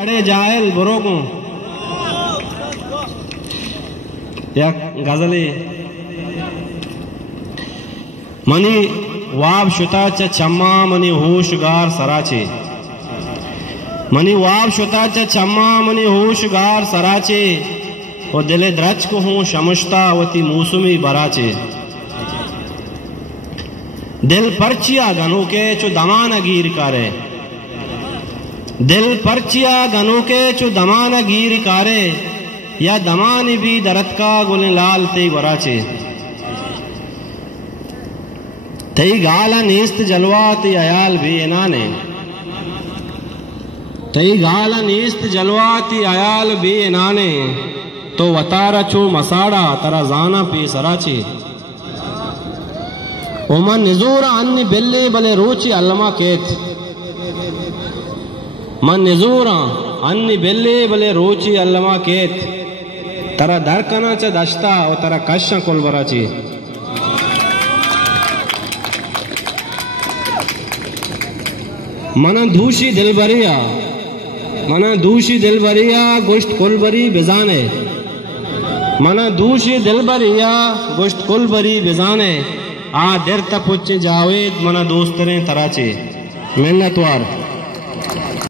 अड़े जायल बुरो को या गजली मनी वाब शुताच्या चम्मा मनी होशगार सराचे मनी वाब शुताच्या चम्मा मनी होशगार सराचे और दिले द्रच को हूँ शमुश्ता वती मौसमी बराचे दिल परचिया गनो के चो दमान गिर करे दिल परचिया गनो के चो दमान गिर करे या दमान भी दरत का गुल लाल ते वराचे तई गाला नीस्त जलवा ती अयाल भी इनाने तई गाला नीस्त जलवा ती अयाल भी इनाने तो वतारा चो मसाड़ा तरा जाना पी सराचे ओमन निजूरा अन्नी बिल्ले बले रोची अल्लमा केत मन निजूरा अन्नी बिल्ले बले रोची अल्लमा केत तरा दरकना च दश्ता और तरा कश्य कोल बराची मना दूषी दिल बरिया गोश्त कुलबरी बिजाने मना दूषी दिल बरिया गोश्त कुलबरी बिजाने आ देर तपुच्चे जावेद मना दोस्तरे तराचे मिन्नतवार।